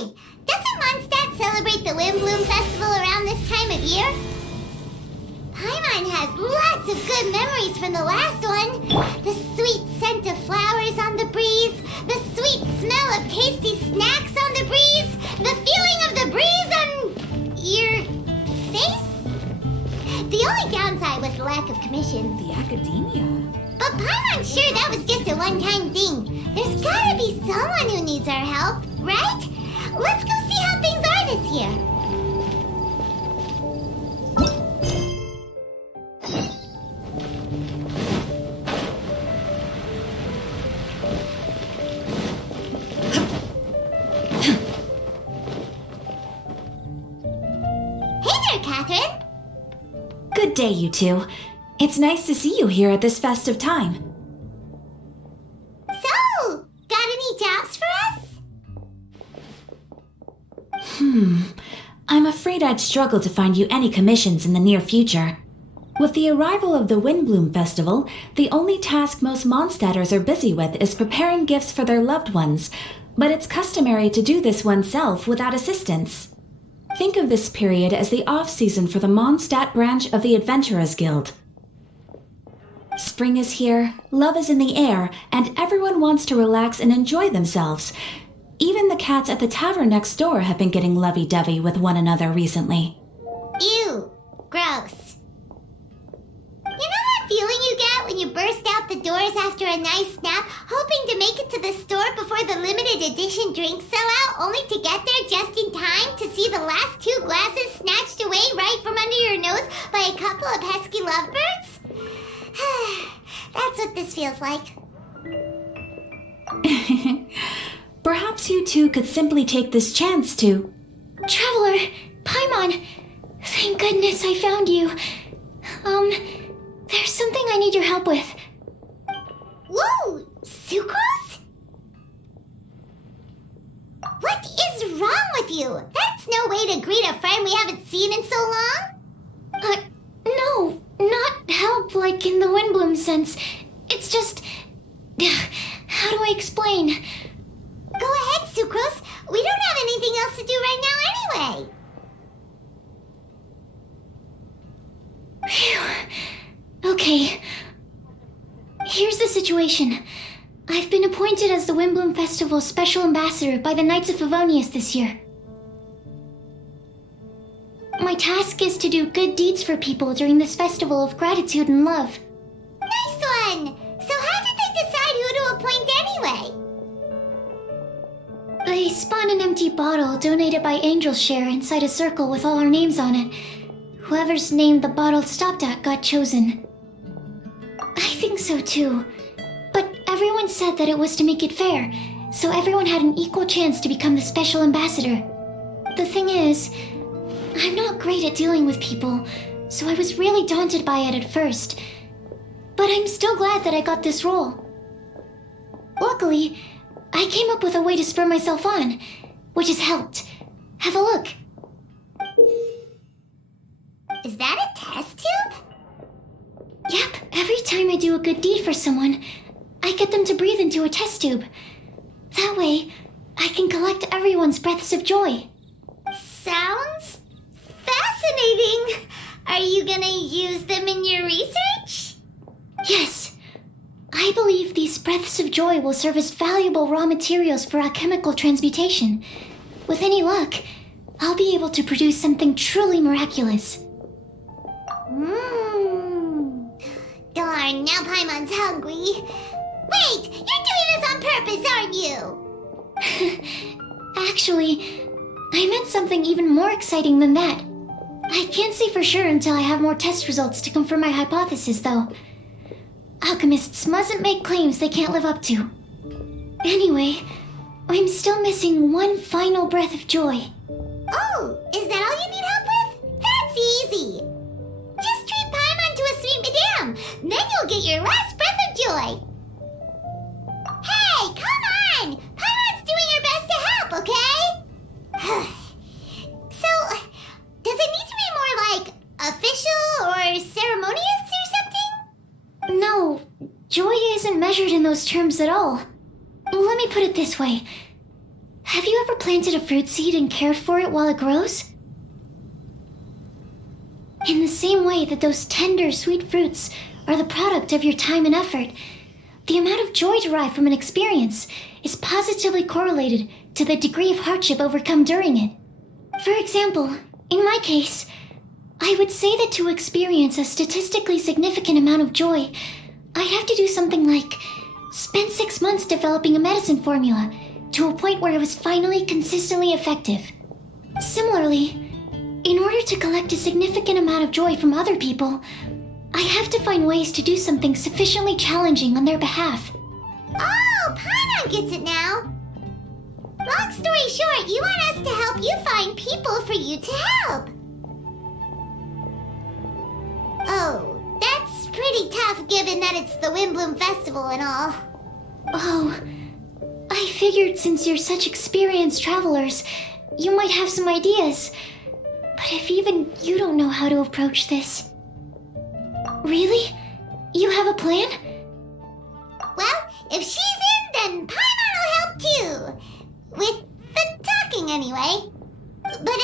Hey, doesn't Mondstat celebrate the Windblume Festival around this time of year? Paimon has lots of good memories from the last one. The sweet scent of flowers on the breeze, the sweet smell of tasty snacks on the breeze, the feeling of the breeze on your face? The only downside was the lack of commissions. The academia. But Paimon's sure that was just a one-time thing. There's gotta be someone who needs our help, right? Let's go see how things are this year. Catherine? Good day, you two. It's nice to see you here at this festive time. So, got any jobs for us? I'm afraid I'd struggle to find you any commissions in the near future. With the arrival of the Windblume Festival, the only task most Mondstatters are busy with is preparing gifts for their loved ones, but it's customary to do this oneself without assistance. Think of this period as the off-season for the Mondstat branch of the Adventurers Guild. Spring is here, love is in the air, and everyone wants to relax and enjoy themselves. Even the cats at the tavern next door have been getting lovey-dovey with one another recently. Ew, gross. You know that feeling you get when you burst out the doors after a nice nap, hoping to make it to the store before the limited edition drinks sell out, only to get there just in time to see the last 2 glasses snatched away right from under your nose by a couple of pesky lovebirds? That's what this feels like. Perhaps you two could simply take this chance to... Traveler, Paimon, thank goodness I found you. There's something I need your help with. Whoa, Sucrose? What is wrong with you? That's no way to greet a friend we haven't seen in so long. No, not help like in the Windblume sense. It's just... How do I explain? Go ahead, Sucrose. We don't have anything else to do right now anyway. Phew. Okay. Here's the situation. I've been appointed as the Windblume Festival's special ambassador by the Knights of Favonius this year. My task is to do good deeds for people during this festival of gratitude and love. Nice one! So how did they decide who to appoint anyway? They spun an empty bottle donated by Angel's Share inside a circle with all our names on it. Whoever's name the bottle stopped at got chosen. I think so too. But everyone said that it was to make it fair, so everyone had an equal chance to become the special ambassador. The thing is, I'm not great at dealing with people, so I was really daunted by it at first. But I'm still glad that I got this role. Luckily, I came up with a way to spur myself on, which has helped. Have a look. Is that a test tube? Yep, every time I do a good deed for someone, I get them to breathe into a test tube. That way, I can collect everyone's breaths of joy. Sounds fascinating. Are you gonna use them in your research? Yes. I believe these breaths of joy will serve as valuable raw materials for alchemical transmutation. With any luck, I'll be able to produce something truly miraculous. Darn, now Paimon's hungry. Wait, you're doing this on purpose, aren't you? Actually, I meant something even more exciting than that. I can't say for sure until I have more test results to confirm my hypothesis, though. Alchemists mustn't make claims they can't live up to. Anyway, I'm still missing one final breath of joy. Oh, is that all you need help with? That's easy. Just treat Paimon to a sweet madame. Then you'll get your last breath of joy. Hey, come on! Paimon's doing her best to help, okay? So, does it need to be more like official or ceremonious or something? No, joy isn't measured in those terms at all. Let me put it this way. Have you ever planted a fruit seed and cared for it while it grows? In the same way that those tender, sweet fruits are the product of your time and effort, the amount of joy derived from an experience is positively correlated to the degree of hardship overcome during it. For example, in my case, I would say that to experience a statistically significant amount of joy, I'd have to do something like spend 6 months developing a medicine formula to a point where it was finally consistently effective. Similarly, in order to collect a significant amount of joy from other people, I have to find ways to do something sufficiently challenging on their behalf. Oh, Paimon gets it now. Long story short, you want us to help you find people for you to help. Oh, that's pretty tough given that it's the Windblume Festival and all. Oh, I figured since you're such experienced travelers, you might have some ideas. But if even you don't know how to approach this... Really? You have a plan? Well, if she's in, then Paimon will help too. With the talking, anyway. But,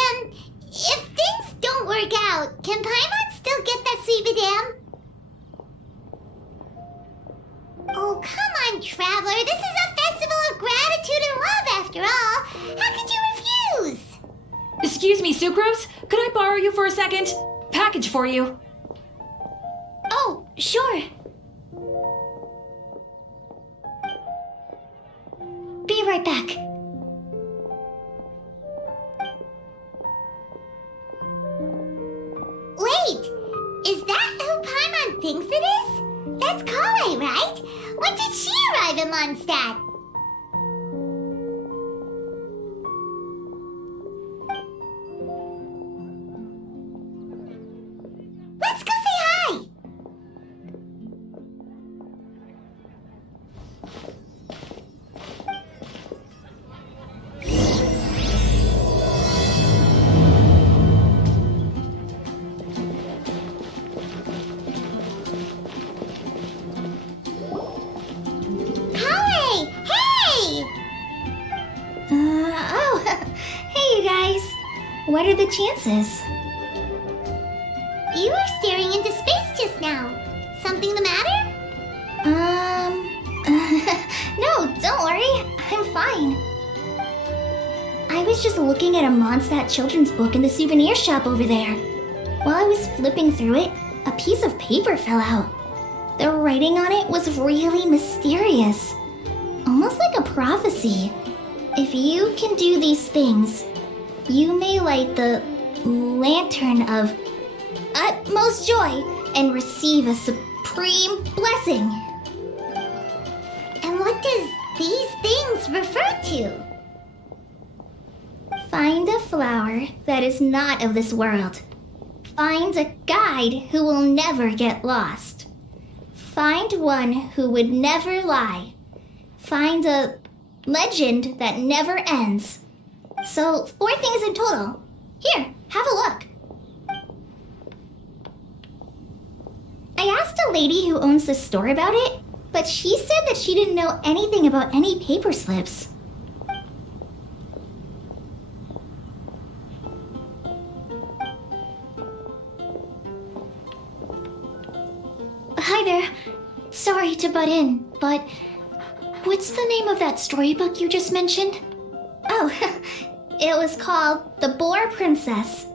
if things don't work out, can Paimon still get that sweet madame? Oh, come on, Traveler. This is a festival of gratitude and love, after all. How could you refuse? Excuse me, Sucrose? Could I borrow you for a second? Package for you. Oh, sure. Be right back. Wait, is that who Paimon thinks it is? That's Collei, right? When did she arrive in Mondstat? Let's go say hi! Collei! Hey! Hey, you guys. What are the chances? You were staring into space just now. Something the matter? No, don't worry. I'm fine. I was just looking at a Mondstat children's book in the souvenir shop over there. While I was flipping through it, a piece of paper fell out. The writing on it was really mysterious. Almost like a prophecy. If you can do these things, you may light the lantern of utmost joy and receive a supreme blessing. And what does these things refer to? Find a flower that is not of this world. Find a guide who will never get lost. Find one who would never lie. Find a legend that never ends. So, 4 things in total. Here, have a look. I asked a lady who owns the store about it, but she said that she didn't know anything about any paper slips. Hi there. Sorry to butt in, but what's the name of that storybook you just mentioned? Oh, it was called The Boar Princess.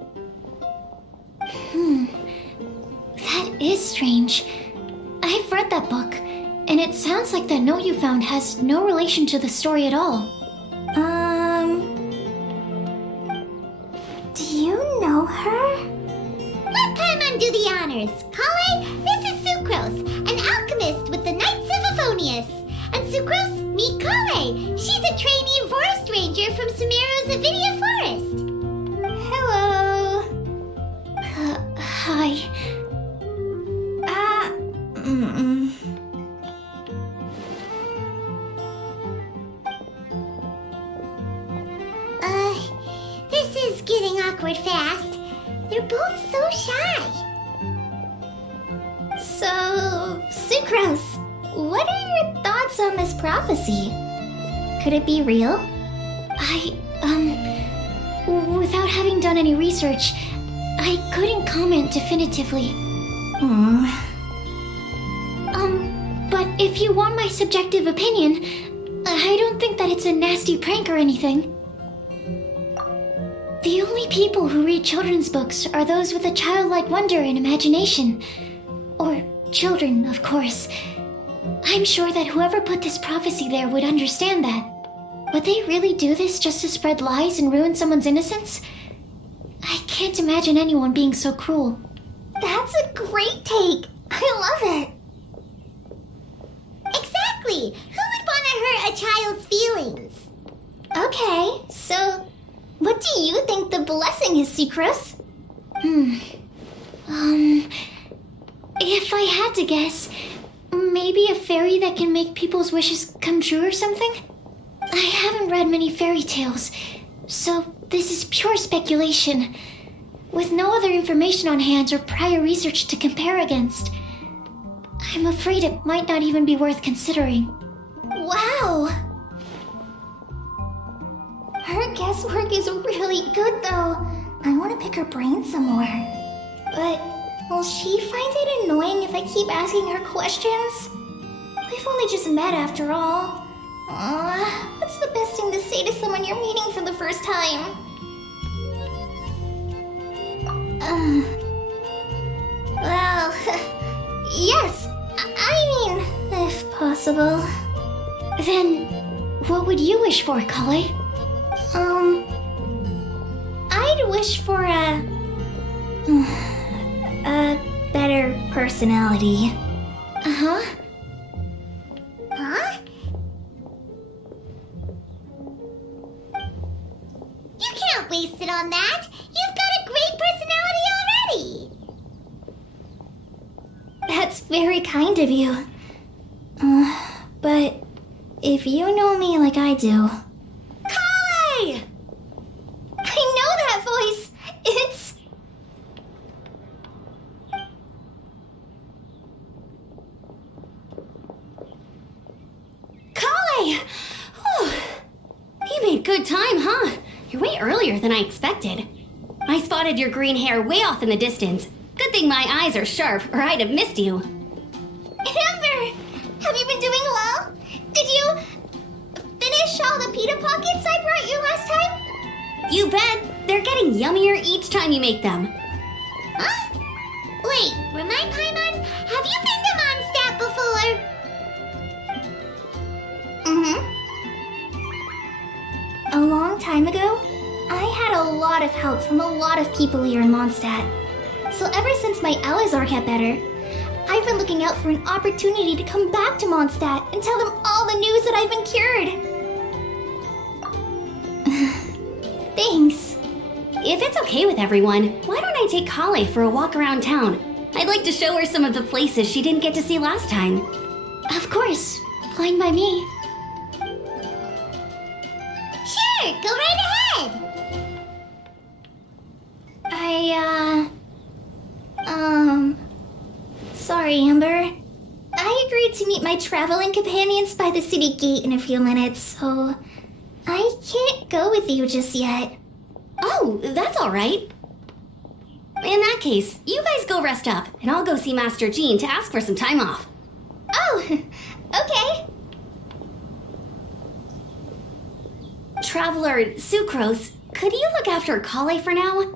That is strange. I've read that book, and it sounds like that note you found has no relation to the story at all. Do you know her? Let Paimon do the honors. Collei, this is Sucrose, an alchemist with the Knights of Euphonius. And Sucrose, meet Collei. She's a trainee forest ranger from Sumeru's Avidia Forest. Hello. Hi. This is getting awkward fast. They're both so shy. So, Sucrose, what are your thoughts on this prophecy? Could it be real? Without having done any research, I couldn't comment definitively. But if you want my subjective opinion, I don't think that it's a nasty prank or anything. The only people who read children's books are those with a childlike wonder and imagination. Or children, of course. I'm sure that whoever put this prophecy there would understand that. Would they really do this just to spread lies and ruin someone's innocence? I can't imagine anyone being so cruel. That's a great take. I love it. Exactly. Who would want to hurt a child's feelings? Okay, so what do you think the blessing is, Sucrose? If I had to guess, maybe a fairy that can make people's wishes come true or something? I haven't read many fairy tales, so this is pure speculation, with no other information on hand or prior research to compare against. I'm afraid it might not even be worth considering. Wow! Her guesswork is really good, though. I want to pick her brain some more. But will she find it annoying if I keep asking her questions? We've only just met after all. What's the best thing to say to someone you're meeting for the first time? Well, yes. I mean, if possible. Then, what would you wish for, Collei? I'd wish for a better personality. Uh-huh. Huh? You can't waste it on that. You've got a great personality already. That's very kind of you. But if you know me like I do... Collei! I know that voice. It's... Collei! You made good time, huh? You're way earlier than I expected. I spotted your green hair way off in the distance. Good thing my eyes are sharp, or I'd have missed you. Amber, have you been doing well? Did you finish all the pita pockets I brought you last time? You bet. They're getting yummier each time you make them. Huh? Wait, remind Paimon, have you been to Mondstat before? A long time ago, I had a lot of help from a lot of people here in Mondstat. So ever since my Elazar got better, I've been looking out for an opportunity to come back to Mondstat and tell them all the news that I've been cured. Thanks. If it's okay with everyone, why don't I take Collei for a walk around town? I'd like to show her some of the places she didn't get to see last time. Of course. Fine by me. Sure, go right ahead. Sorry, Amber. I agreed to meet my traveling companions by the city gate in a few minutes, so I can't go with you just yet. Oh, that's all right. In that case, you guys go rest up, and I'll go see Master Jean to ask for some time off. Oh, okay. Traveler Sucrose, could you look after Collei for now?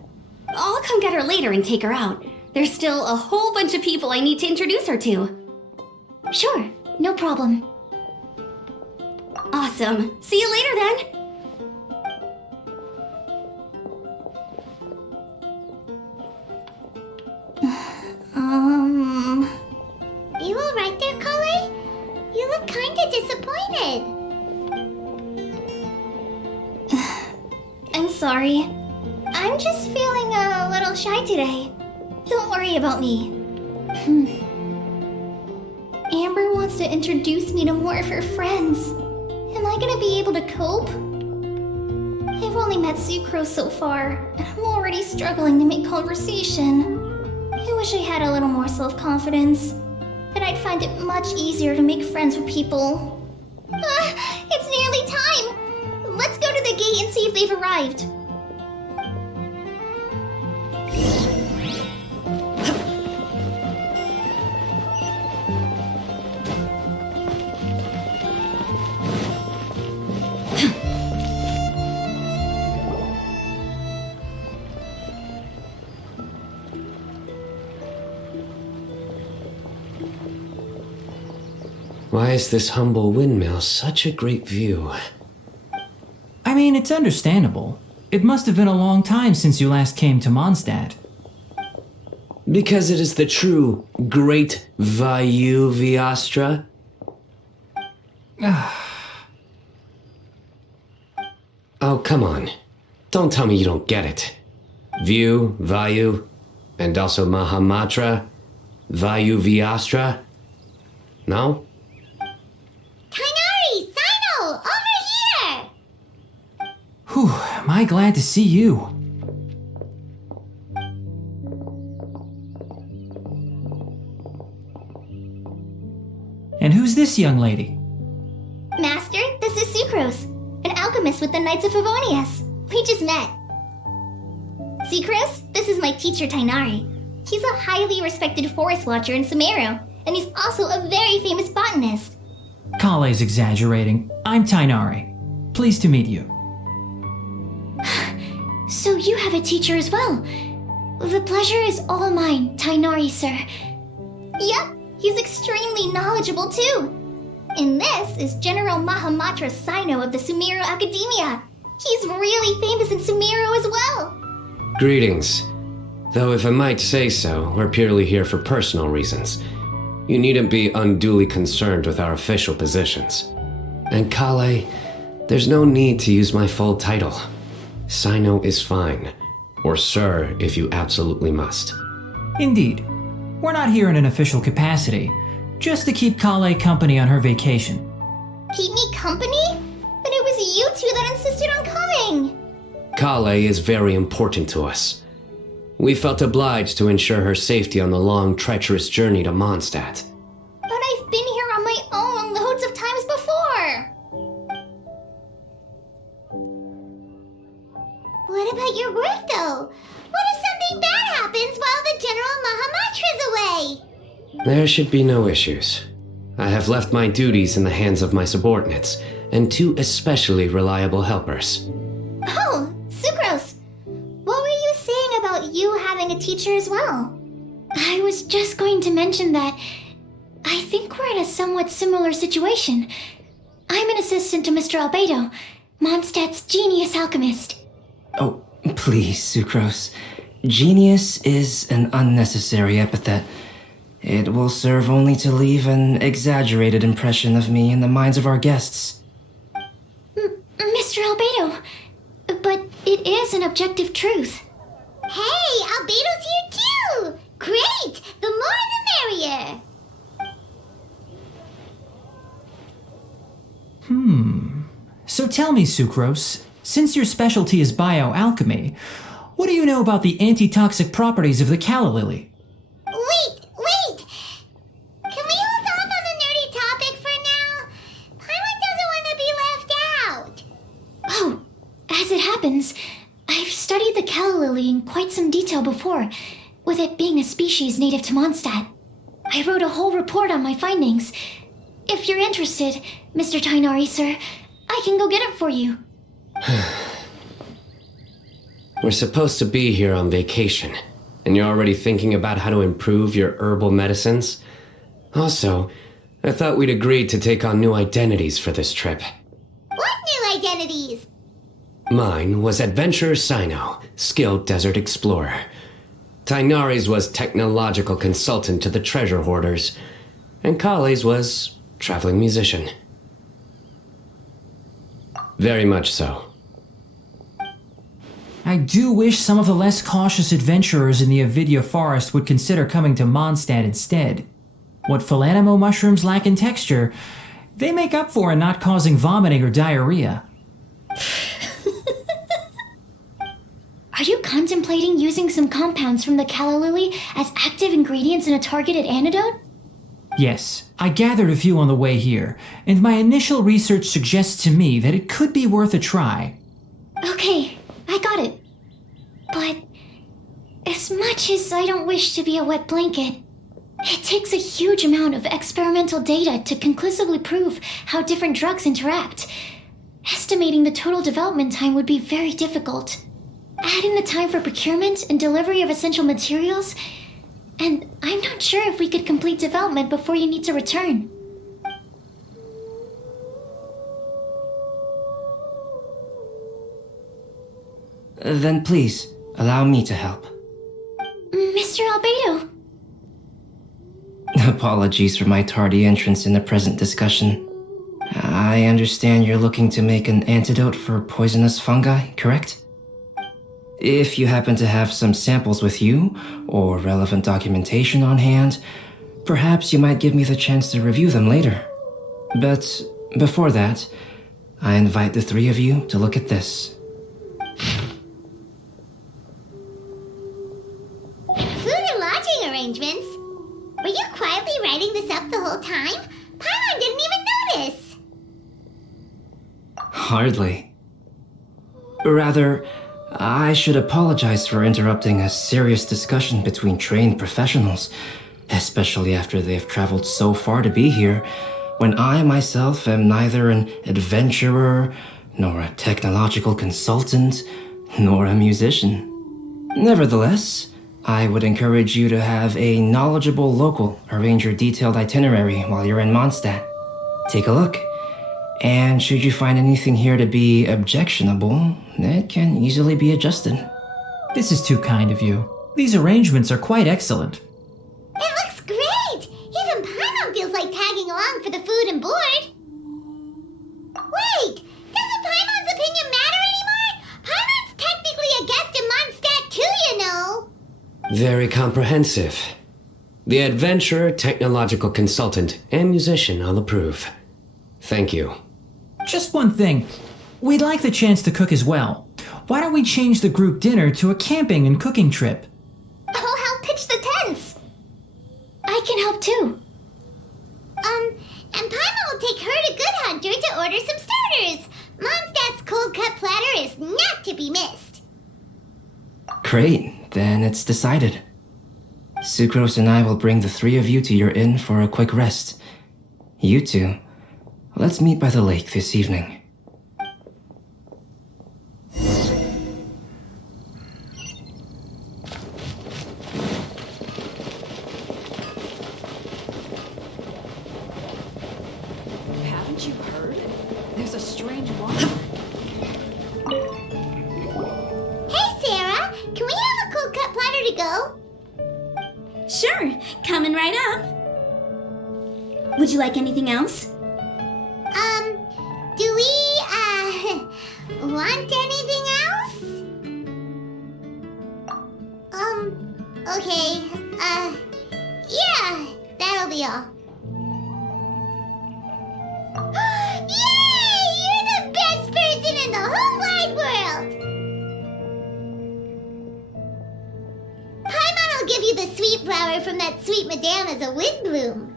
I'll come get her later and take her out. There's still a whole bunch of people I need to introduce her to. Sure, no problem. Awesome. See you later then. You all right there, Collei? You look kinda disappointed. I'm sorry. I'm just feeling a little shy today. Don't worry about me. Amber wants to introduce me to more of her friends. Am I gonna be able to cope? I've only met Sucrose so far, and I'm already struggling to make conversation. I wish I had a little more self-confidence. Then I'd find it much easier to make friends with people. It's nearly time! Let's go to the gate and they've arrived. Why is this humble windmill such a great view? I mean, it's understandable. It must have been a long time since you last came to Mondstat. Because it is the true Great Vayu Viastra? Oh, come on. Don't tell me you don't get it. View, Vayu, and also Mahamatra, Vayu Viastra? No? Kainari! Sino! Over here! Whew, am I glad to see you. And who's this young lady? Master, this is Sucrose, an alchemist with the Knights of Favonius. We just met. Sucrose, this is my teacher Tainari. He's a highly respected forest watcher in Sumeru, and he's also a very famous botanist. Collei's exaggerating. I'm Tainari. Pleased to meet you. So you have a teacher as well. The pleasure is all mine, Tainari, sir. Yep, he's extremely knowledgeable too. And this is General Mahamatra Sino of the Sumeru Academia. He's really famous in Sumeru as well. Greetings. Though if I might say so, we're purely here for personal reasons. You needn't be unduly concerned with our official positions. And Collei, there's no need to use my full title. Sino is fine. Or sir, if you absolutely must. Indeed. We're not here in an official capacity, just to keep Collei company on her vacation. Keep me company? But it was you two that insisted on coming. Collei is very important to us. We felt obliged to ensure her safety on the long, treacherous journey to Mondstat. But I've been here on my own loads of times before. What about your work, though? What if something bad happens while the General Mahamatra's away? There should be no issues. I have left my duties in the hands of my subordinates, and 2 especially reliable helpers. Oh, Sucrose. What were you saying about you having a teacher as well? I was just going to mention that I think we're in a somewhat similar situation. I'm an assistant to Mr. Albedo, Mondstat's genius alchemist. Oh, please, Sucrose. Genius is an unnecessary epithet. It will serve only to leave an exaggerated impression of me in the minds of our guests. Mr. Albedo, but it is an objective truth. Hey, Albedo's here too! Great! The more the merrier! So tell me, Sucrose, since your specialty is bioalchemy, what do you know about the antitoxic properties of the calla lily? Wait! Can we hold off on the nerdy topic for now? Paimon doesn't want to be left out. Oh, as it happens, I've studied the calla lily in quite some detail before, with it being a species native to Mondstat. I wrote a whole report on my findings. If you're interested, Mr. Tainari, sir, I can go get it for you. We're supposed to be here on vacation, and you're already thinking about how to improve your herbal medicines? Also, I thought we'd agreed to take on new identities for this trip. What new identities? Mine was Adventurer Sino, skilled desert explorer. Tainari's was technological consultant to the treasure hoarders, and Collei's was traveling musician. Very much so. I do wish some of the less cautious adventurers in the Avidya forest would consider coming to Mondstat instead. What Philanimo mushrooms lack in texture, they make up for in not causing vomiting or diarrhea. Are you contemplating using some compounds from the calla lily as active ingredients in a targeted antidote? Yes, I gathered a few on the way here, and my initial research suggests to me that it could be worth a try. Okay, I got it. But as much as I don't wish to be a wet blanket, it takes a huge amount of experimental data to conclusively prove how different drugs interact. Estimating the total development time would be very difficult. Add in the time for procurement and delivery of essential materials, and I'm not sure if we could complete development before you need to return. Then please, allow me to help. Mr. Albedo. Apologies for my tardy entrance in the present discussion. I understand you're looking to make an antidote for poisonous fungi, correct? If you happen to have some samples with you, or relevant documentation on hand, perhaps you might give me the chance to review them later. But before that, I invite the three of you to look at this. Food and lodging arrangements? Were you quietly writing this up the whole time? Paimon didn't even notice! Hardly. Rather, I should apologize for interrupting a serious discussion between trained professionals, especially after they have traveled so far to be here, when I myself am neither an adventurer, nor a technological consultant, nor a musician. Nevertheless, I would encourage you to have a knowledgeable local arrange your detailed itinerary while you're in Mondstat. Take a look, and should you find anything here to be objectionable, it can easily be adjusted. This is too kind of you. These arrangements are quite excellent. It looks great! Even Paimon feels like tagging along for the food and board. Wait! Doesn't Paimon's opinion matter anymore? Paimon's technically a guest in Mondstat too, you know! Very comprehensive. The adventurer, technological consultant, and musician all approve. Thank you. Just one thing. We'd like the chance to cook as well. Why don't we change the group dinner to a camping and cooking trip? I'll help pitch the tents! I can help too. And Paimon will take her to Good Hunter to order some starters. Mondstat's cold cut platter is not to be missed. Great, then it's decided. Sucrose and I will bring the three of you to your inn for a quick rest. You two, let's meet by the lake this evening. Haven't you heard? There's a strange water. Hey, Sarah! Can we have a cold cut platter to go? Sure, coming right up. Would you like anything else? Do we, want anything else? Okay, yeah, that'll be all. Yay! You're the best person in the whole wide world! Paimon will give you the sweet flower from that sweet madame as a Windblume.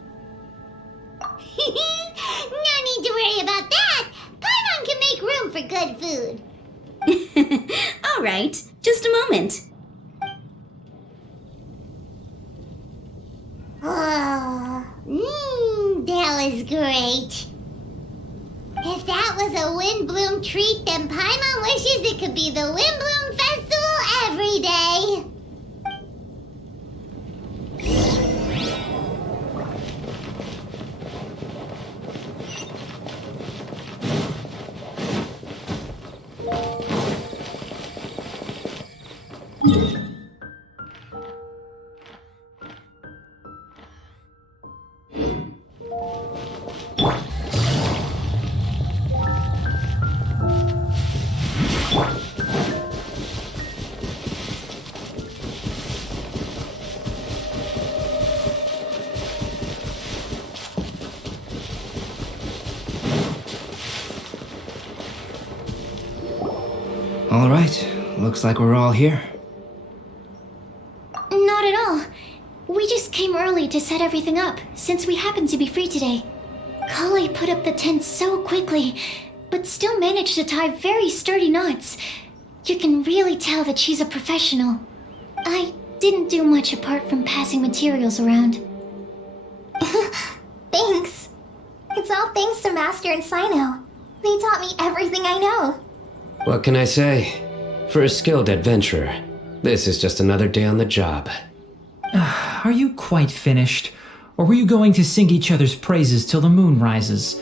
No need to worry about that! Paimon can make room for good food. All right, just a moment. Oh, that was great. If that was a Windblume treat, then Paimon wishes it could be the Windblume Festival every day. All right, looks like we're all here. Not at all. We just came early to set everything up, since we happen to be free today. Collei put up the tent so quickly. but still managed to tie very sturdy knots. You can really tell that she's a professional. I didn't do much apart from passing materials around. Thanks. It's all thanks to Master and Sino. They taught me everything I know. What can I say? For a skilled adventurer, this is just another day on the job. Are you quite finished? Or were you going to sing each other's praises till the moon rises?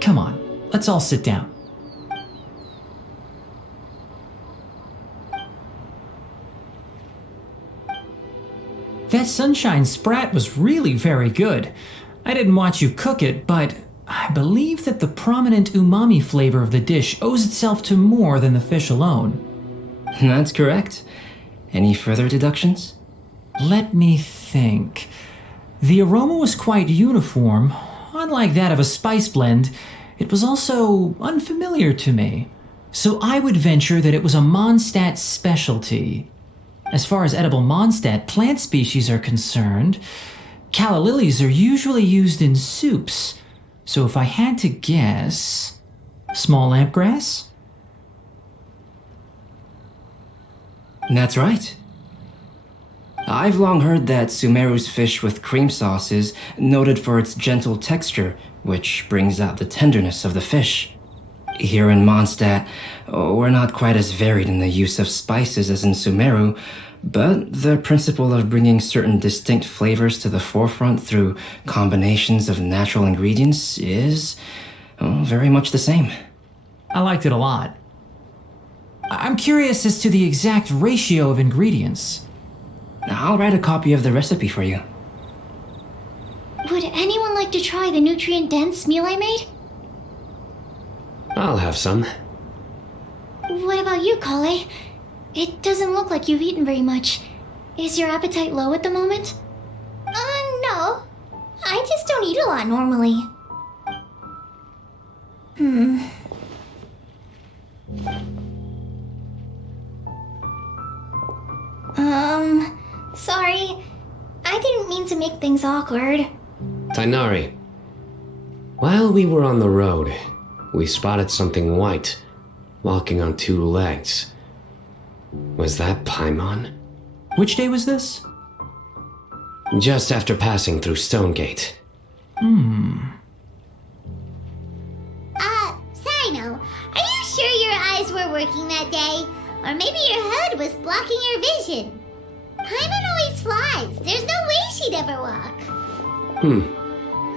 Come on, let's all sit down. That sunshine sprat was really very good. I didn't watch you cook it, but I believe that the prominent umami flavor of the dish owes itself to more than the fish alone. That's correct. Any further deductions? Let me think. The aroma was quite uniform. Unlike that of a spice blend, it was also unfamiliar to me. So I would venture that it was a Mondstat specialty. As far as edible Mondstat plant species are concerned, calla lilies are usually used in soups. So if I had to guess... small lampgrass? That's right. I've long heard that Sumeru's fish with cream sauce is noted for its gentle texture, which brings out the tenderness of the fish. Here in Mondstat, we're not quite as varied in the use of spices as in Sumeru, but the principle of bringing certain distinct flavors to the forefront through combinations of natural ingredients is very much the same. I liked it a lot. I'm curious as to the exact ratio of ingredients. I'll write a copy of the recipe for you. Would anyone like to try the nutrient-dense meal I made? I'll have some. What about you, Collei? It doesn't look like you've eaten very much. Is your appetite low at the moment? No. I just don't eat a lot normally. Sorry. I didn't mean to make things awkward. Tainari, while we were on the road, we spotted something white, walking on two legs. Was that Paimon? Which day was this? Just after passing through Stonegate. Sino, are you sure your eyes were working that day? Or maybe your hood was blocking your vision? Paimon always flies. There's no way she'd ever walk.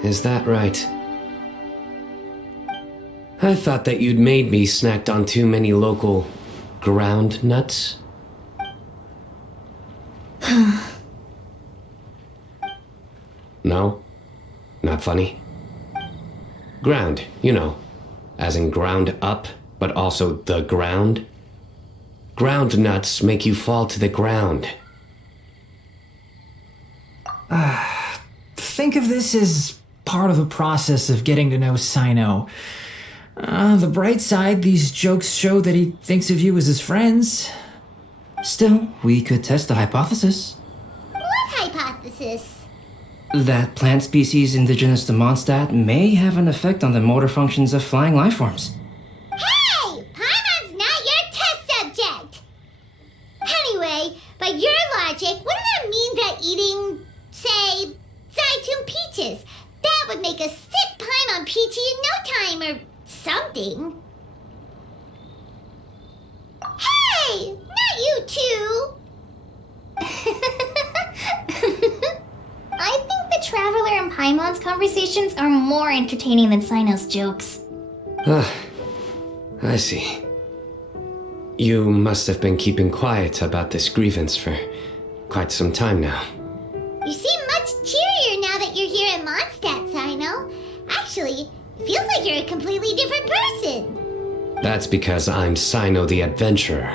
Is that right? I thought that you'd made me snacked on too many local ground nuts. No? Not funny? Ground, you know, as in ground up, but also the ground. Ground nuts make you fall to the ground. Think of this as part of the process of getting to know Sino. The bright side, these jokes show that he thinks of you as his friends. Still, we could test the hypothesis. What hypothesis? That plant species indigenous to Mondstat may have an effect on the motor functions of flying lifeforms. Hey! Paimon's not your test subject! Anyway, by your logic, wouldn't that mean that eating, say, Zaitun peaches, that would make a sick Paimon peachy in no time or something? Hey! Not you too! I think the Traveler and Paimon's conversations are more entertaining than Sino's jokes. I see. You must have been keeping quiet about this grievance for quite some time now. You seem much cheerier now that you're here at Mondstat, Sino. Actually, it feels like you're a completely different person. That's because I'm Sino the Adventurer.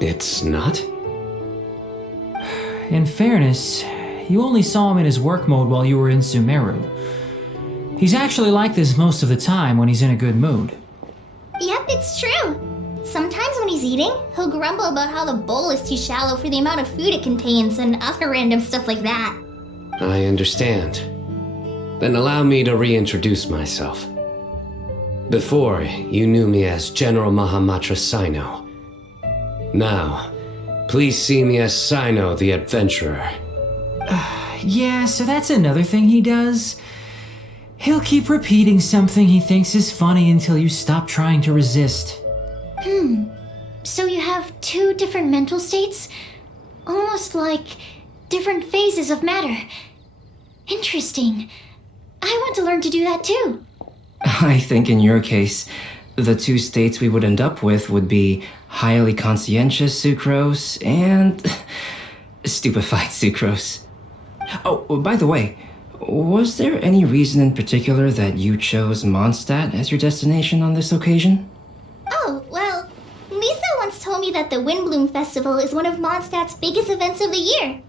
It's not? In fairness, you only saw him in his work mode while you were in Sumeru. He's actually like this most of the time when he's in a good mood. Yep, it's true. Sometimes when he's eating, he'll grumble about how the bowl is too shallow for the amount of food it contains and other random stuff like that. I understand. Then allow me to reintroduce myself. Before, you knew me as General Mahamatra Sino. Now, please see me as Sino the Adventurer. Yeah, so that's another thing he does. He'll keep repeating something he thinks is funny until you stop trying to resist. So you have two different mental states? Almost like different phases of matter. Interesting. I want to learn to do that too. I think in your case, the two states we would end up with would be highly conscientious sucrose and stupefied sucrose. Oh, by the way, was there any reason in particular that you chose Mondstat as your destination on this occasion? Oh, well, Lisa once told me that the Windblume Festival is one of Mondstat's biggest events of the year.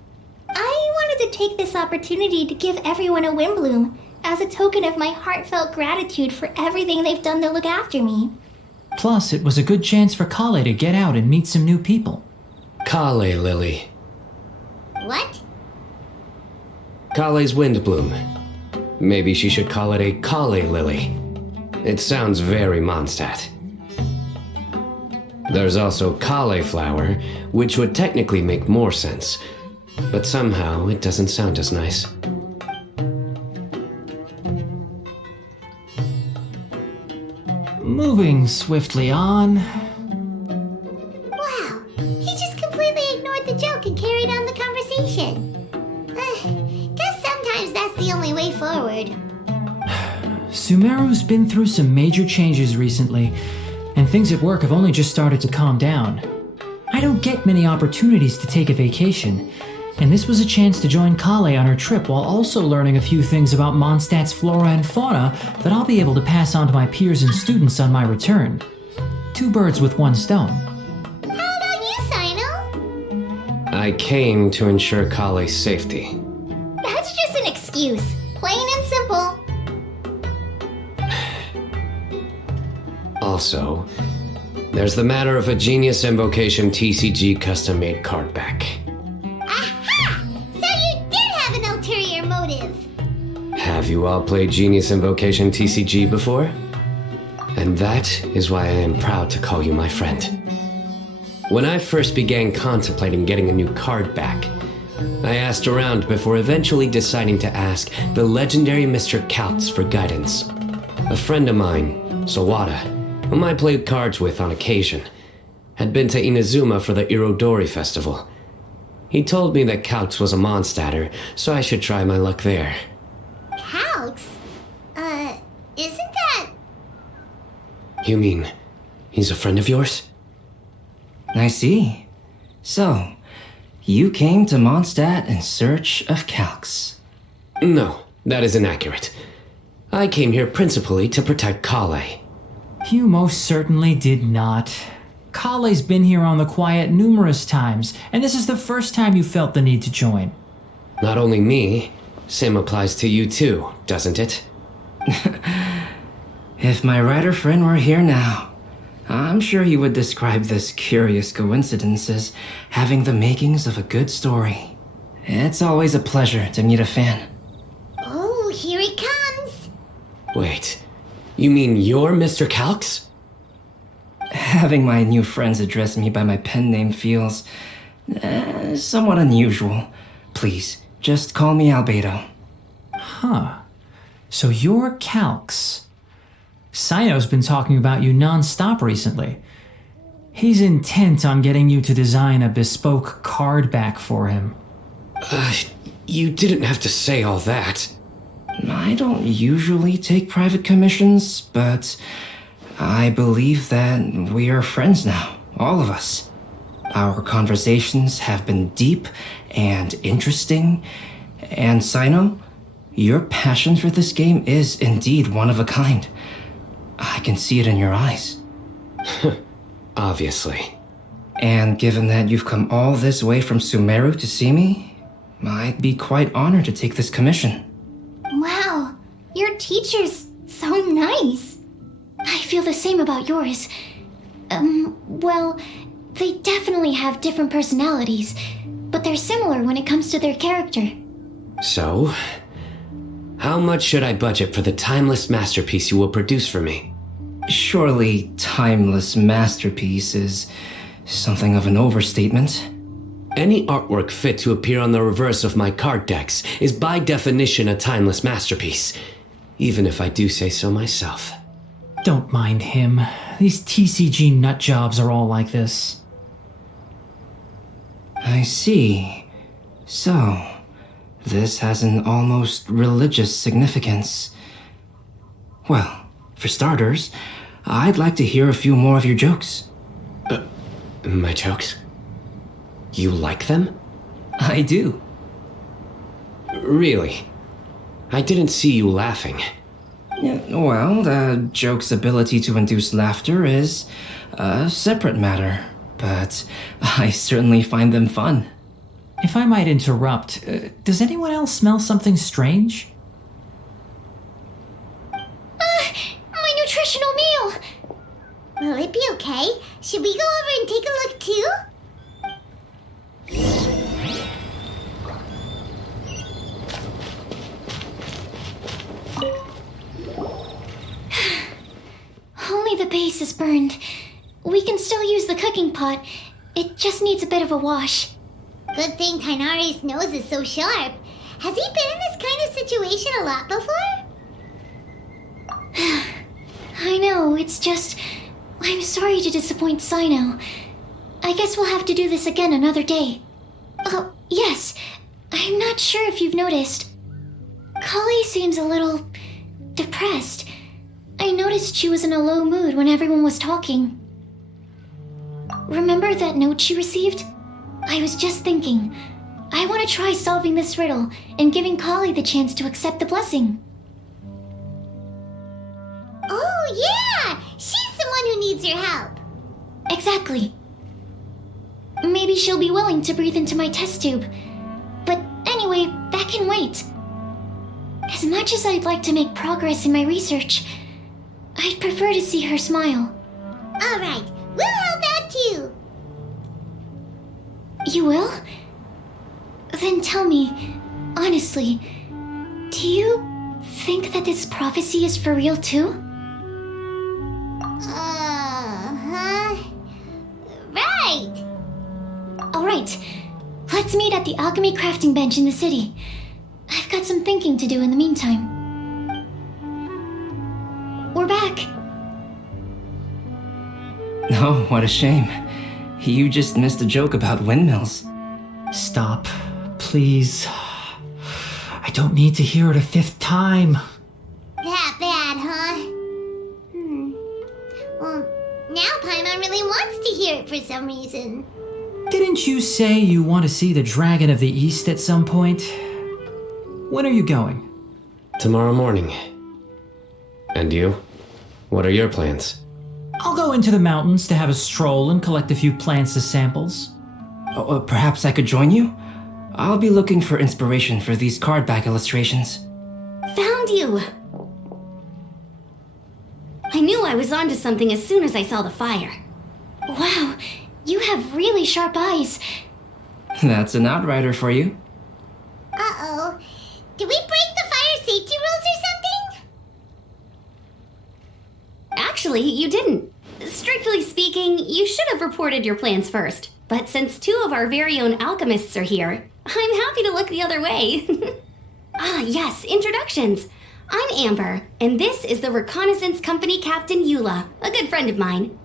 I wanted to take this opportunity to give everyone a Windblume as a token of my heartfelt gratitude for everything they've done to look after me. Plus, it was a good chance for Collei to get out and meet some new people. Collei, Lily. What? Collei's Windblume. Maybe she should call it a Collei Lily. It sounds very Mondstat. There's also cauliflower, which would technically make more sense, but somehow it doesn't sound as nice. Moving swiftly on. Wow, he just completely ignored the joke and carried on the conversation. Guess sometimes that's the only way forward. Sumeru's been through some major changes recently, and things at work have only just started to calm down. I don't get many opportunities to take a vacation, and this was a chance to join Collei on her trip while also learning a few things about Mondstat's flora and fauna that I'll be able to pass on to my peers and students on my return. Two birds with one stone. How about you, Sino? I came to ensure Collei's safety. That's just an excuse. Plain and simple. Also, there's the matter of a Genius Invocation TCG custom-made card back. Aha! So you did have an ulterior motive. Have you all played Genius Invocation TCG before? And that is why I am proud to call you my friend. When I first began contemplating getting a new card back, I asked around before eventually deciding to ask the legendary Mr. Couts for guidance. A friend of mine, Sawada, whom I played cards with on occasion, had been to Inazuma for the Irodori Festival. He told me that Couts was a Mondstatter, so I should try my luck there. Calx? Isn't that... You mean, he's a friend of yours? I see. So, you came to Mondstat in search of Calx. No, that is inaccurate. I came here principally to protect Collei. You most certainly did not. Collei's been here on the quiet numerous times, and this is the first time you felt the need to join. Not only me, same applies to you too, doesn't it? If my writer friend were here now, I'm sure he would describe this curious coincidence as having the makings of a good story. It's always a pleasure to meet a fan. Oh, here he comes. Wait, you mean you're Mr. Calx? Having my new friends address me by my pen name feels somewhat unusual. Please, just call me Albedo. Huh. So you're Calx. Sino's been talking about you non-stop recently. He's intent on getting you to design a bespoke card back for him. You didn't have to say all that. I don't usually take private commissions, but I believe that we are friends now, all of us. Our conversations have been deep and interesting, and Sino, your passion for this game is indeed one of a kind. I can see it in your eyes. Obviously. And given that you've come all this way from Sumeru to see me, I'd be quite honored to take this commission. Wow, your teacher's so nice. I feel the same about yours. Well, they definitely have different personalities, but they're similar when it comes to their character. So, how much should I budget for the timeless masterpiece you will produce for me? Surely, timeless masterpiece is something of an overstatement. Any artwork fit to appear on the reverse of my card decks is by definition a timeless masterpiece, even if I do say so myself. Don't mind him. These TCG nutjobs are all like this. I see. So, this has an almost religious significance. Well, for starters, I'd like to hear a few more of your jokes. My jokes? You like them? I do. Really? I didn't see you laughing. Yeah, well, the joke's ability to induce laughter is a separate matter, but I certainly find them fun. If I might interrupt, does anyone else smell something strange? My nutritional meal! Will it be okay? Should we go over and take a look too? Only the base is burned. We can still use the cooking pot. It just needs a bit of a wash. Good thing Kainari's nose is so sharp. Has he been in this kind of situation a lot before? I know, it's just... I'm sorry to disappoint Sino. I guess we'll have to do this again another day. Oh, yes. I'm not sure if you've noticed. Collei seems a little... depressed. I noticed she was in a low mood when everyone was talking. Remember that note she received? I was just thinking, I want to try solving this riddle and giving Collei the chance to accept the blessing. Oh, yeah! She's someone who needs your help. Exactly. Maybe she'll be willing to breathe into my test tube. But anyway, that can wait. As much as I'd like to make progress in my research, I'd prefer to see her smile. All right, we'll help out too. You will? Then tell me, honestly, do you think that this prophecy is for real too? Right. Alright, let's meet at the alchemy crafting bench in the city. I've got some thinking to do in the meantime. We're back. Oh, what a shame. You just missed a joke about windmills. Stop, please. I don't need to hear it a fifth time. That bad, huh? Well, now Paimon really wants to hear it for some reason. Didn't you say you want to see the Dragon of the East at some point? When are you going? Tomorrow morning. And you? What are your plans? I'll go into the mountains to have a stroll and collect a few plants as samples. Oh, perhaps I could join you? I'll be looking for inspiration for these card back illustrations. Found you! I knew I was onto something as soon as I saw the fire. Wow, you have really sharp eyes. That's an outrider for you. Uh-oh. Did we break the fire safety rules or something? Actually, you didn't. Strictly speaking, you should have reported your plans first. But since two of our very own alchemists are here, I'm happy to look the other way. Ah, yes, introductions. I'm Amber, and this is the Reconnaissance Company Captain Eula, a good friend of mine.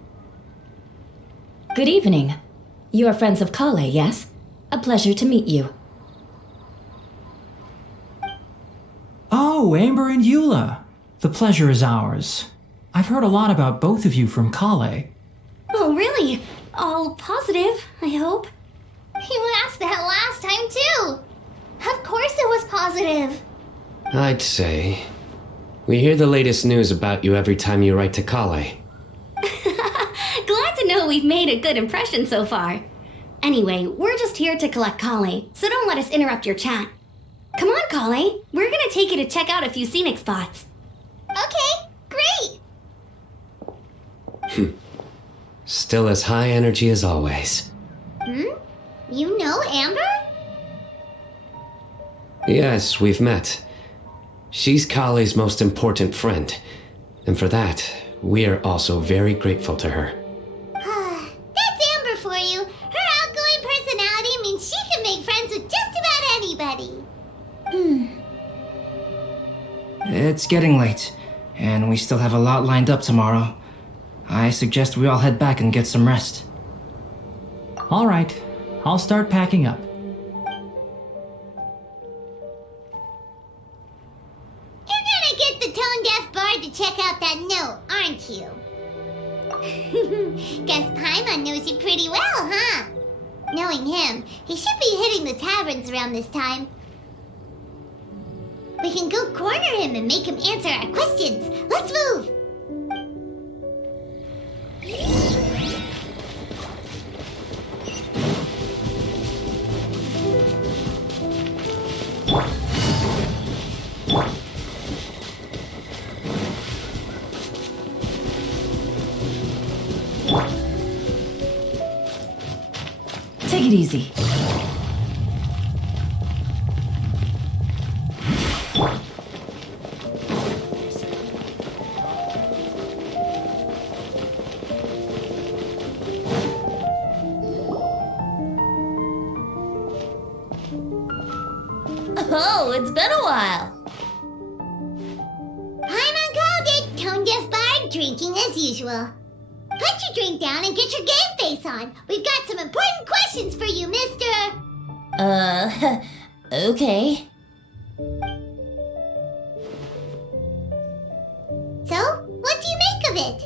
Good evening. You are friends of Collei, yes? A pleasure to meet you. Oh, Amber and Eula. The pleasure is ours. I've heard a lot about both of you from Collei. Oh, really? All positive, I hope. You asked that last time too. Of course it was positive. I'd say. We hear the latest news about you every time you write to Collei. Glad to know we've made a good impression so far. Anyway, we're just here to collect Collei, so don't let us interrupt your chat. Come on, Collei. We're gonna take you to check out a few scenic spots. Okay, great. Still as high energy as always. You know Amber? Yes, we've met. She's Collei's most important friend, and for that, we're also very grateful to her. That's Amber for you. Her outgoing personality means she can make friends with just about anybody. It's getting late, and we still have a lot lined up tomorrow. I suggest we all head back and get some rest. All right, I'll start packing up. You're gonna get the tone-deaf bard to check out that note, aren't you? Guess Paimon knows you pretty well, huh? Knowing him, he should be hitting the taverns around this time. We can go corner him and make him answer our questions. Let's move! Take it easy. Oh, it's been a while. Paimon called it, tone-deaf bard drinking as usual. Put your drink down and get your game face on. We've got some important questions for you, mister. Okay. So, what do you make of it?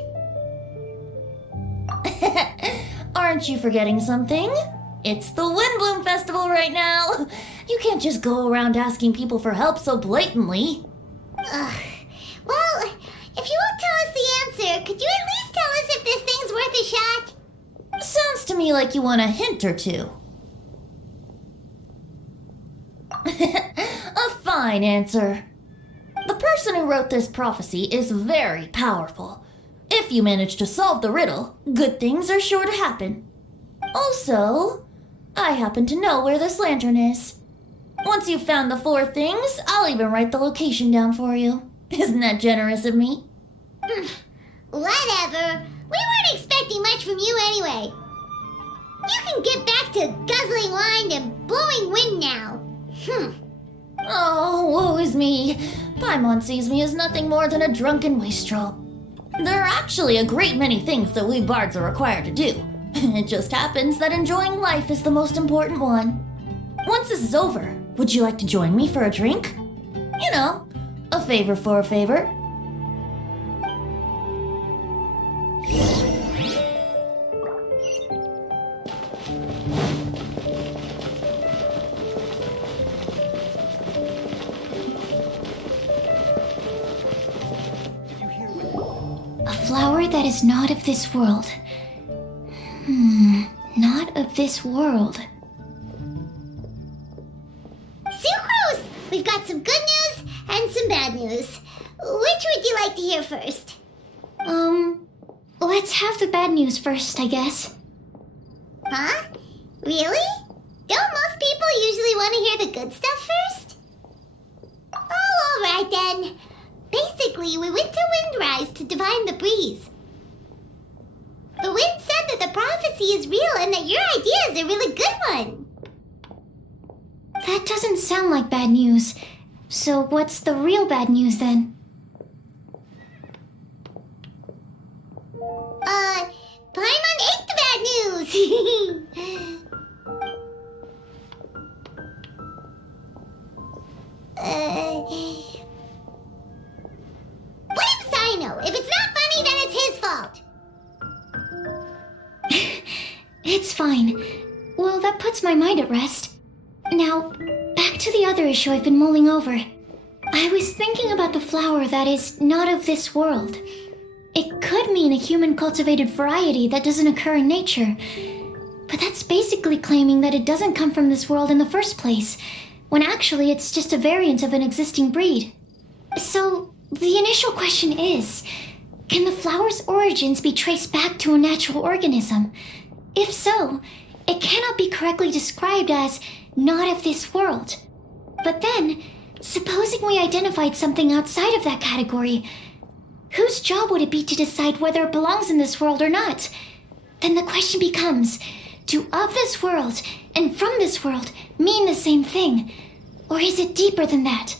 Aren't you forgetting something? It's the Windblume Festival right now. You can't just go around asking people for help so blatantly. Ugh. Well, if you won't tell us the answer, could you at least tell us if this thing's worth a shot? Sounds to me like you want a hint or two. A fine answer. The person who wrote this prophecy is very powerful. If you manage to solve the riddle, good things are sure to happen. Also, I happen to know where this lantern is. Once you've found the 4 things, I'll even write the location down for you. Isn't that generous of me? Whatever. We weren't expecting much from you anyway. You can get back to guzzling wine and blowing wind now. Oh, woe is me. Paimon sees me as nothing more than a drunken wastrel. There are actually a great many things that we bards are required to do. It just happens that enjoying life is the most important one. Once this is over, would you like to join me for a drink? You know, a favor for a favor. A flower that is not of this world. Not of this world. Sucrose! We've got some good news and some bad news. Which would you like to hear first? Let's have the bad news first, I guess. Huh? Really? Don't most people usually want to hear the good stuff first? Oh, alright then. Basically, we went to Windrise to divine the breeze. The wind said that the prophecy is real and that your idea is a really good one. That doesn't sound like bad news. So what's the real bad news then? Paimon ate the bad news! Blame Sino. If it's not funny, then it's his fault. It's fine. Well, that puts my mind at rest. Now, back to the other issue I've been mulling over. I was thinking about the flower that is not of this world. It could mean a human-cultivated variety that doesn't occur in nature. But that's basically claiming that it doesn't come from this world in the first place, when actually it's just a variant of an existing breed. So, the initial question is, can the flower's origins be traced back to a natural organism? If so, it cannot be correctly described as not of this world. But then, supposing we identified something outside of that category, Whose job would it be to decide whether it belongs in this world or not? Then the question becomes, do of this world and from this world mean the same thing? Or is it deeper than that?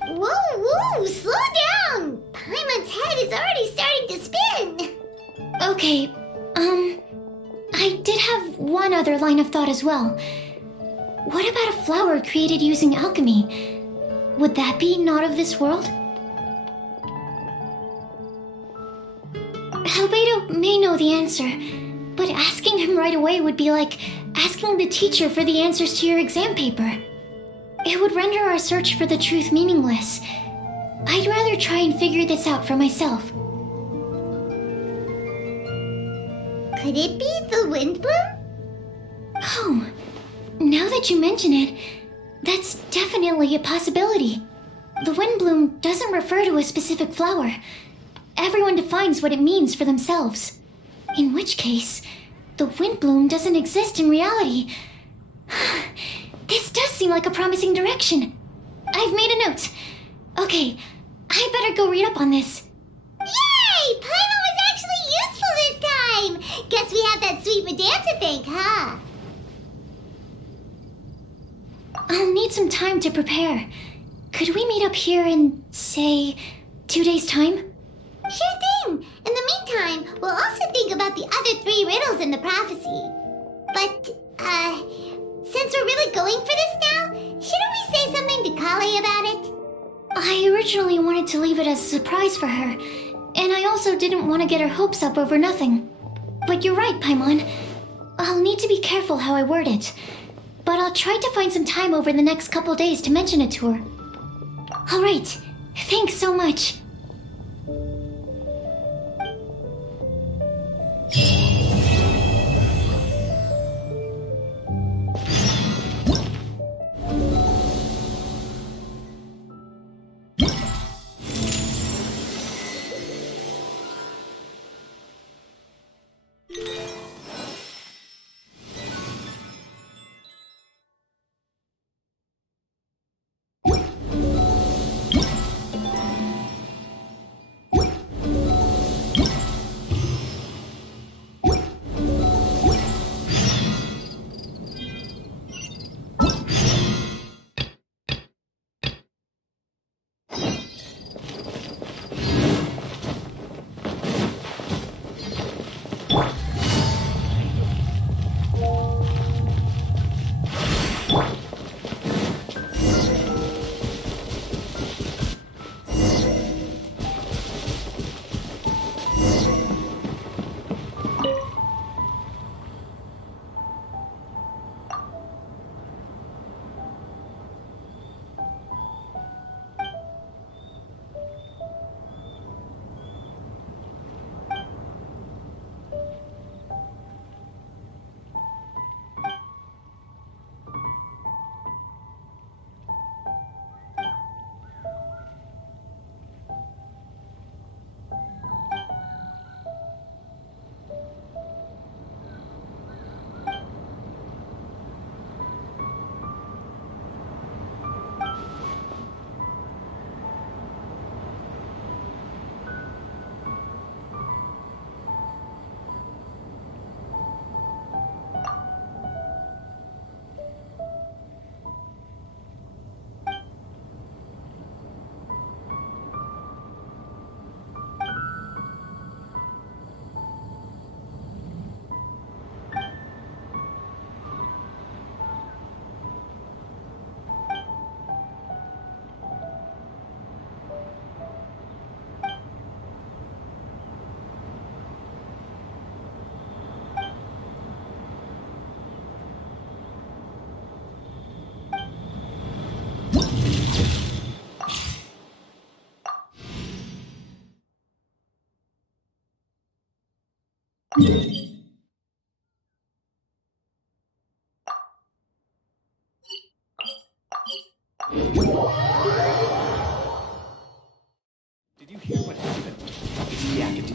Whoa, slow down! Paimon's head is already starting to spin! Okay, I did have one other line of thought as well. What about a flower created using alchemy? Would that be not of this world? Albedo may know the answer, but asking him right away would be like asking the teacher for the answers to your exam paper. It would render our search for the truth meaningless. I'd rather try and figure this out for myself. Could it be the Windblume? Oh, now that you mention it, that's definitely a possibility. The Windblume doesn't refer to a specific flower. Everyone defines what it means for themselves. In which case, the Windblume doesn't exist in reality. This does seem like a promising direction. I've made a note. Okay, I better go read up on this. Yay! Paimon was actually useful this time! Guess we have that sweet madame to thank, huh? I'll need some time to prepare. Could we meet up here in, say, 2 days' time? Sure thing! In the meantime, we'll also think about the other 3 riddles in the prophecy. But, since we're really going for this now, shouldn't we say something to Collei about it? I originally wanted to leave it as a surprise for her, and I also didn't want to get her hopes up over nothing. But you're right, Paimon. I'll need to be careful how I word it. But I'll try to find some time over the next couple days to mention it to her. Alright, thanks so much. Did you hear what happened? It's the academy.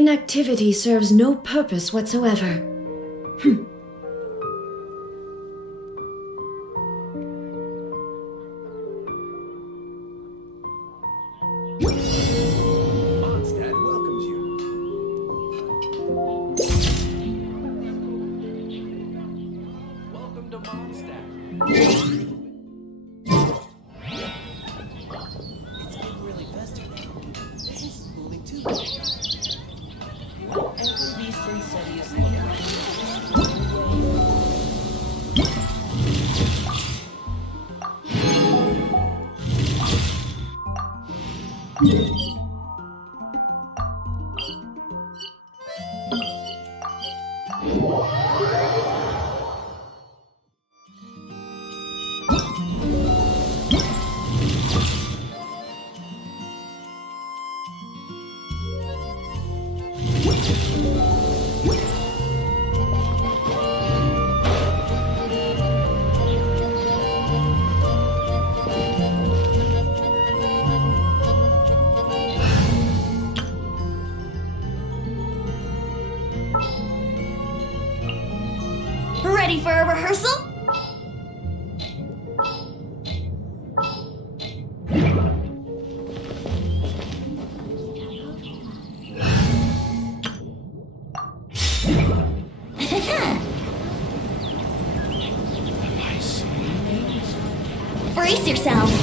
inactivity serves no purpose whatsoever. Mondstat welcomes you. Welcome to Mondstat. It's getting really festive now. This is moving too. Whatever these Sensettius look like. Ready for a rehearsal? Brace yourselves.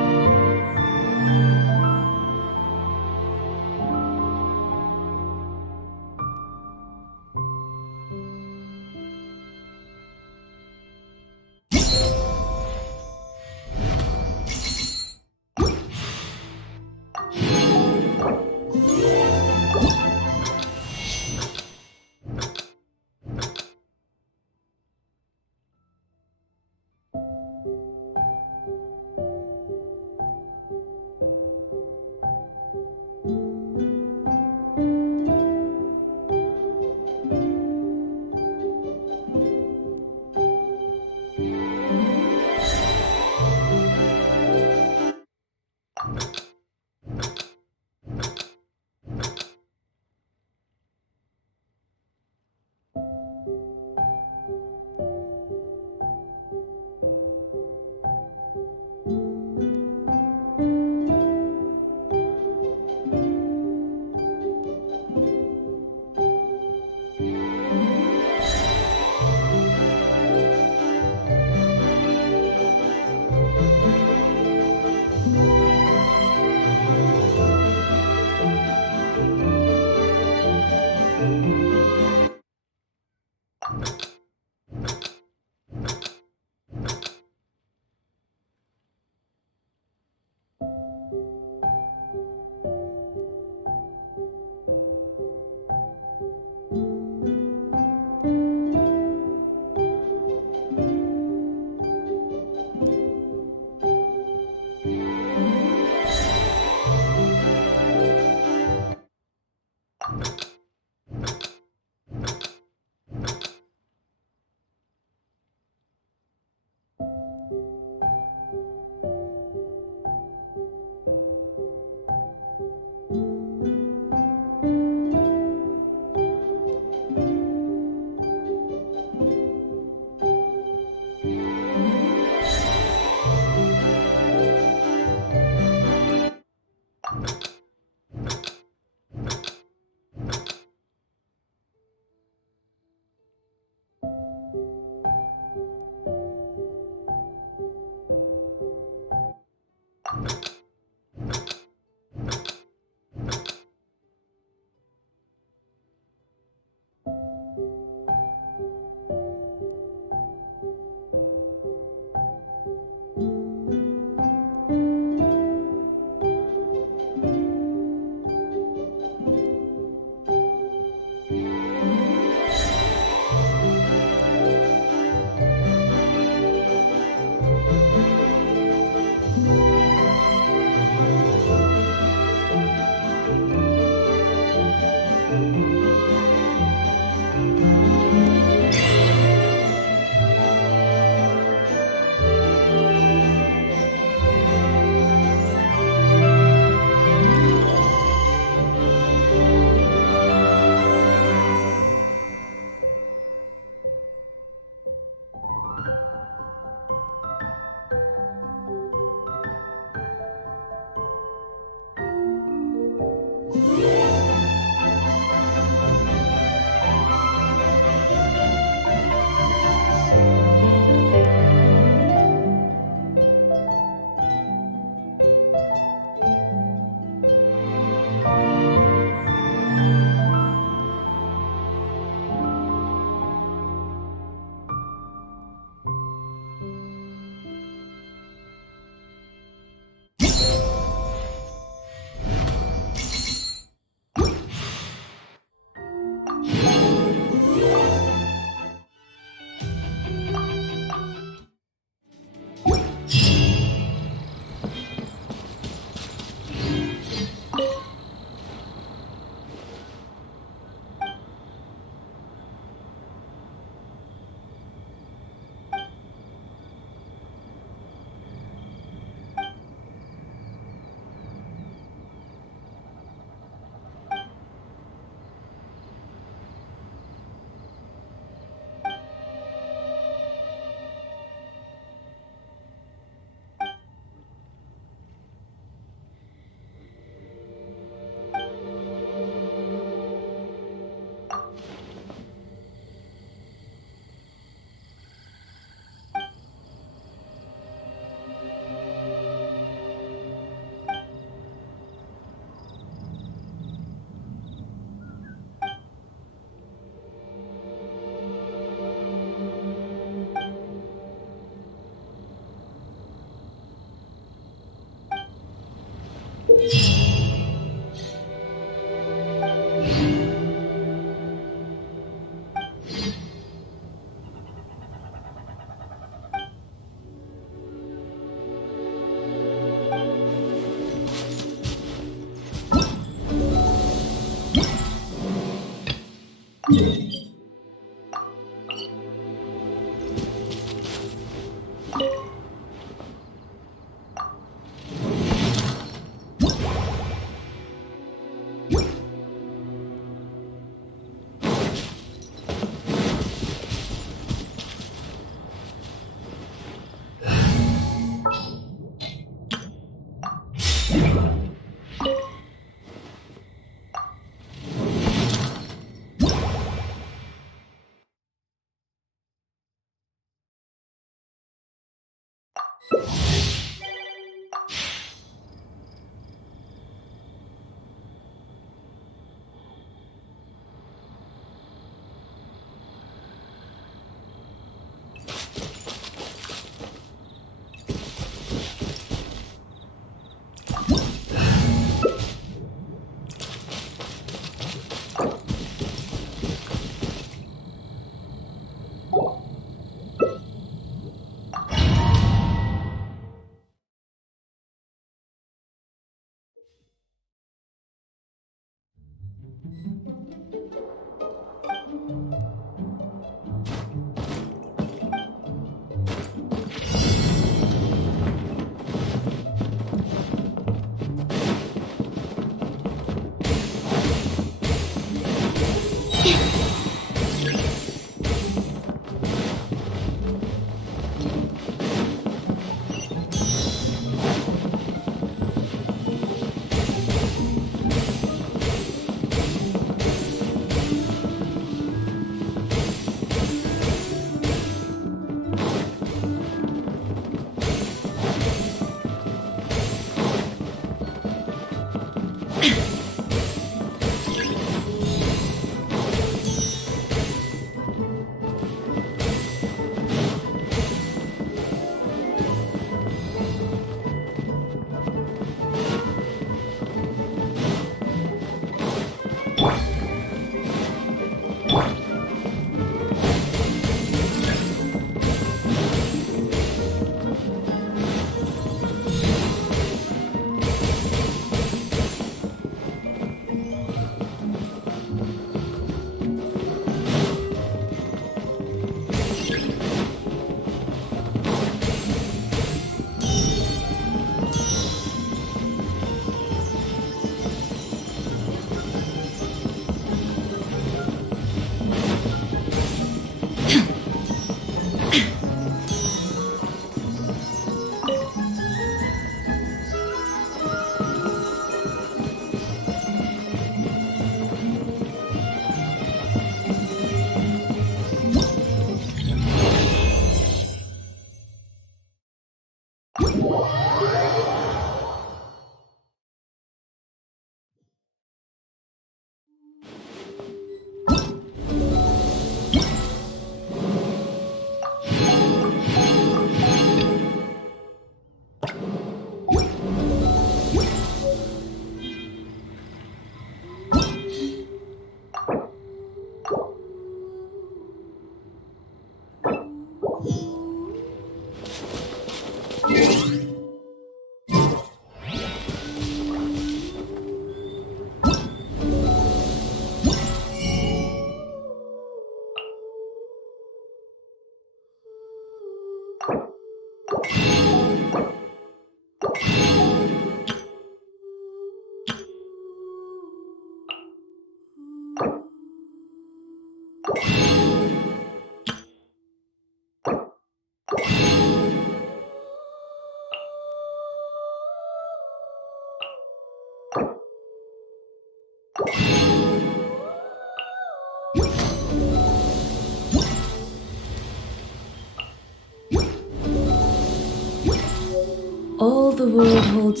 All the world holds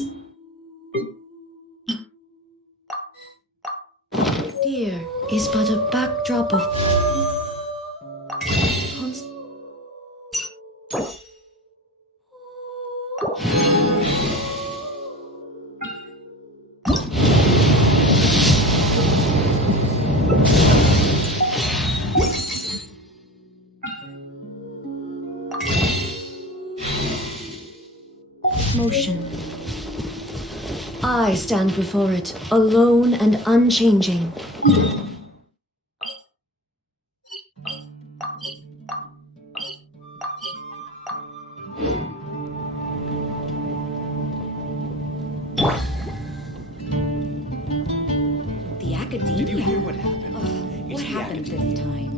dear is but a backdrop of motion. I stand before it, alone and unchanging. The academia? Did you hear what happened? It's What the happened academia. this time?